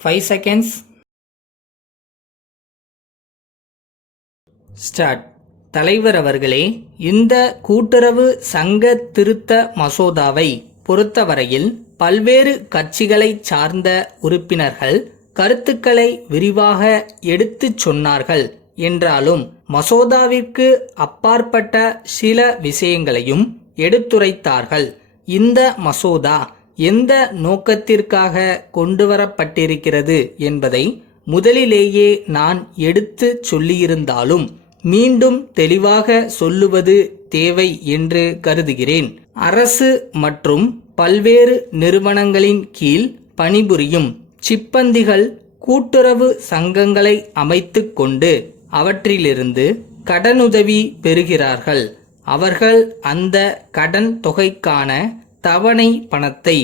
5 seconds. Start. தலைவர் அவர்களே, இந்த கூட்டுறவு சங்க திருத்த மசோதாவை பொறுத்தவரையில் பல்வேறு கட்சிகளை சார்ந்த உறுப்பினர்கள் கருத்துக்களை விரிவாக எடுத்துச் சொன்னார்கள் என்றாலும் மசோதாவிற்கு அப்பாற்பட்ட சில விஷயங்களையும் எடுத்துரைத்தார்கள். இந்த மசோதா எந்த நோக்கத்திற்காக கொண்டுவரப்பட்டிருக்கிறது என்பதை முதலிலேயே நான் எடுத்து சொல்லியிருந்தாலும் மீண்டும் தெளிவாக சொல்லுவது தேவை என்று கருதுகிறேன். அரசு மற்றும் பல்வேறு நிறுவனங்களின் கீழ் பணிபுரியும் சிப்பந்திகள் கூட்டுறவு சங்கங்களை அமைத்து கொண்டு அவற்றிலிருந்து கடனுதவி பெறுகிறார்கள். அவர்கள் அந்த கடன் தொகைக்கான தவணை பணத்தை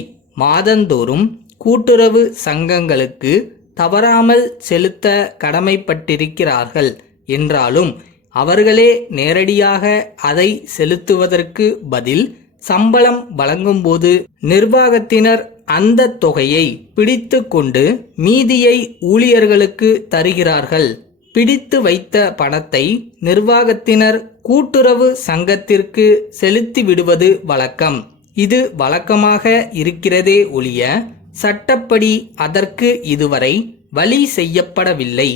மாதந்தோறும் கூட்டுறவு சங்கங்களுக்கு தவறாமல் செலுத்த கடமைப்பட்டிருக்கிறார்கள் என்றாலும் அவர்களே நேரடியாக அதை செலுத்துவதற்கு பதில் சம்பளம் வழங்கும்போது நிர்வாகத்தினர் அந்த தொகையை பிடித்து கொண்டு மீதியை ஊழியர்களுக்கு தருகிறார்கள். பிடித்து வைத்த பணத்தை நிர்வாகத்தினர் கூட்டுறவு சங்கத்திற்கு செலுத்தி விடுவது வழக்கம். இது வழக்கமாக இருக்கிறதே ஒழிய சட்டப்படி அதற்கு இதுவரை வழி செய்யப்படவில்லை.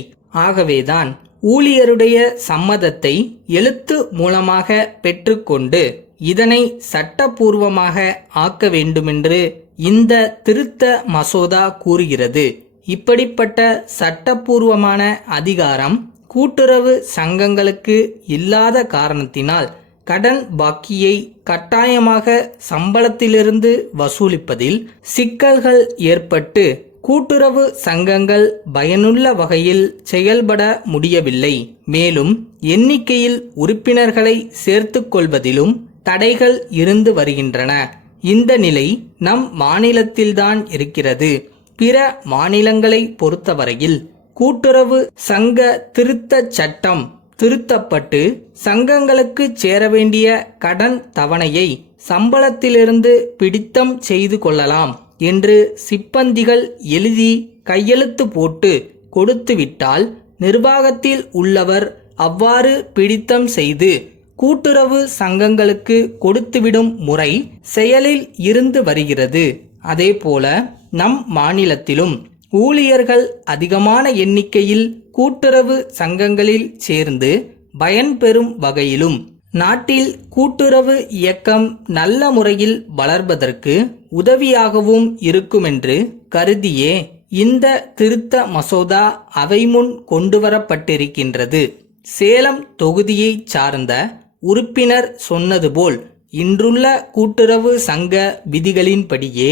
ஆகவேதான் ஊழியருடைய சம்மதத்தை எழுத்து மூலமாக பெற்றுக்கொண்டு இதனை சட்டபூர்வமாக ஆக்க வேண்டுமென்று இந்த திருத்த மசோதா கூறுகிறது. இப்படிப்பட்ட சட்டபூர்வமான அதிகாரம் கூட்டுறவு சங்கங்களுக்கு இல்லாத காரணத்தினால் கடன் பாக்கியை கட்டாயமாக சம்பளத்திலிருந்து வசூலிப்பதில் சிக்கல்கள் ஏற்பட்டு கூட்டுறவு சங்கங்கள் பயனுள்ள வகையில் செயல்பட முடியவில்லை. மேலும் எண்ணிக்கையில் உறுப்பினர்களை சேர்த்து கொள்வதிலும் தடைகள் இருந்து வருகின்றன. இந்த நிலை நம் மாநிலத்தில்தான் இருக்கிறது. பிற மாநிலங்களை பொறுத்தவரையில் கூட்டுறவு சங்க திருத்தச் சட்டம் திருத்தப்பட்டு சங்கங்களுக்கு சேர வேண்டிய கடன் தவணையை சம்பளத்திலிருந்து பிடித்தம் செய்து கொள்ளலாம் என்று சிப்பந்திகள் எழுதி கையெழுத்து போட்டு கொடுத்துவிட்டால் நிர்வாகத்தில் உள்ளவர் அவ்வாறு பிடித்தம் செய்து கூட்டுறவு சங்கங்களுக்கு கொடுத்துவிடும் முறை செயலில் இருந்து வருகிறது. அதேபோல நம் மாநிலத்திலும் ஊழியர்கள் அதிகமான எண்ணிக்கையில் கூட்டுறவு சங்கங்களில் சேர்ந்து பயன்பெறும் வகையிலும் நாட்டில் கூட்டுறவு இயக்கம் நல்ல முறையில் வளர்வதற்கு உதவியாகவும் இருக்குமென்று கருதியே இந்த திருத்த மசோதா அவை முன் கொண்டுவரப்பட்டிருக்கின்றது. சேலம் தொகுதியை சார்ந்த உறுப்பினர் சொன்னது போல் இன்றுள்ள கூட்டுறவு சங்க விதிகளின்படியே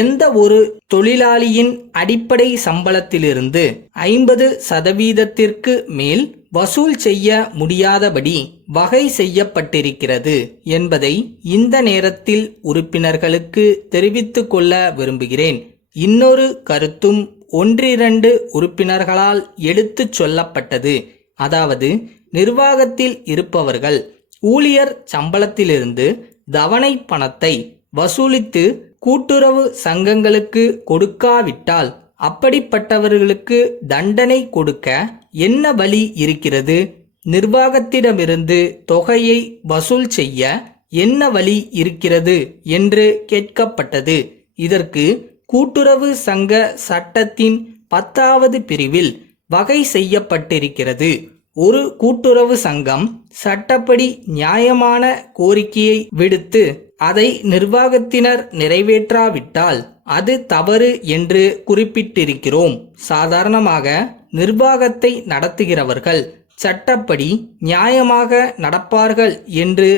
எந்த ஒரு தொழிலாளியின் அடிப்படை சம்பளத்திலிருந்து 50% மேல் வசூல் செய்ய முடியாதபடி வகை செய்யப்பட்டிருக்கிறது என்பதை இந்த நேரத்தில் உறுப்பினர்களுக்கு தெரிவித்துக் கொள்ள விரும்புகிறேன். இன்னொரு கருத்தும் ஒன்றிரண்டு உறுப்பினர்களால் எடுத்துச் சொல்லப்பட்டது. அதாவது நிர்வாகத்தில் இருப்பவர்கள் ஊழியர் சம்பளத்திலிருந்து தவணை பணத்தை வசூலித்து கூட்டுறவு சங்கங்களுக்கு கொடுக்காவிட்டால் அப்படிப்பட்டவர்களுக்கு தண்டனை கொடுக்க என்ன வழி இருக்கிறது? நிர்வாகத்திடமிருந்து தொகையை வசூல் செய்ய என்ன வழி இருக்கிறது என்று கேட்கப்பட்டது. இதற்கு கூட்டுறவு சங்க சட்டத்தின் 10வது பிரிவில் வகை செய்யப்பட்டிருக்கிறது. ஒரு கூட்டுறவு சங்கம் சட்டப்படி நியாயமான கோரிக்கையை விடுத்து அதை நிர்வாகத்தினர் நிறைவேற்றாவிட்டால் அது தவறு என்று குறிப்பிட்டிருக்கிறோம். சாதாரணமாக நிர்வாகத்தை நடத்துகிறவர்கள் சட்டப்படி நியாயமாக நடப்பார்கள் என்று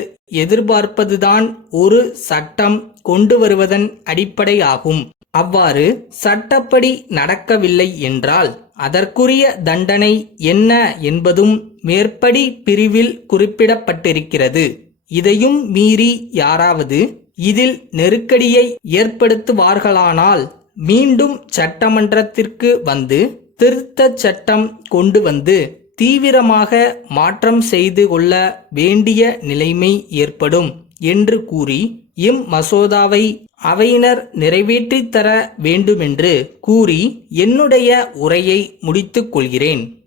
எதிர்பார்ப்பதுதான் ஒரு சட்டம் கொண்டு வருவதன் அடிப்படையாகும். அவ்வாறு சட்டப்படி நடக்கவில்லை என்றால் அதற்குரிய தண்டனை என்ன என்பதும் மேற்படி பிரிவில் குறிப்பிடப்பட்டிருக்கிறது. இதையும் மீறி யாராவது இதில் நெருக்கடியை ஏற்படுத்துவார்களானால் மீண்டும் சட்டமன்றத்திற்கு வந்து திருத்தச் சட்டம் கொண்டு வந்து தீவிரமாக மாற்றம் செய்து கொள்ள வேண்டிய நிலைமை ஏற்படும் என்று கூறி இம்மசோதாவை அவையினர் நிறைவேற்றித் தர வேண்டுமென்று கூறி என்னுடைய உரையை முடித்துக் கொள்கிறேன்.